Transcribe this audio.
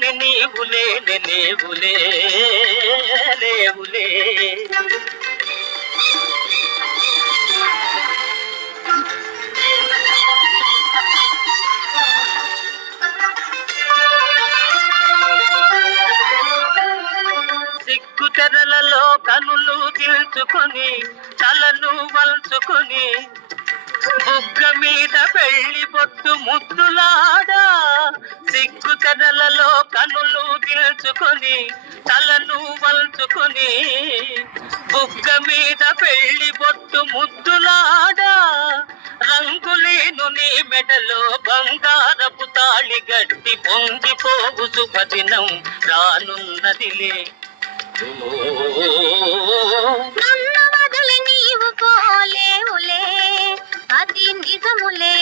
లేని నీవులే లేవులే లేవులే. సిగ్గు తెరలలో కనులు దిల్చుకొని తలను వల్చుకొని బుగ్గ మీద పెళ్లి బొట్టు ముద్దులాడా. సిగ్గు తెరలలో కనులు దిల్చుకొని తలను వల్చుకొని బుగ్గ మీద పెళ్లి బొట్టు ముద్దులాడా. రంగులేను నీ మెడలో బంగారపు తాళి గట్టి పొంగిపోవు శుభదినం రానున్నదిలే. నన్ను వదిలి నీవు పోలేవులే, అది నిజములే.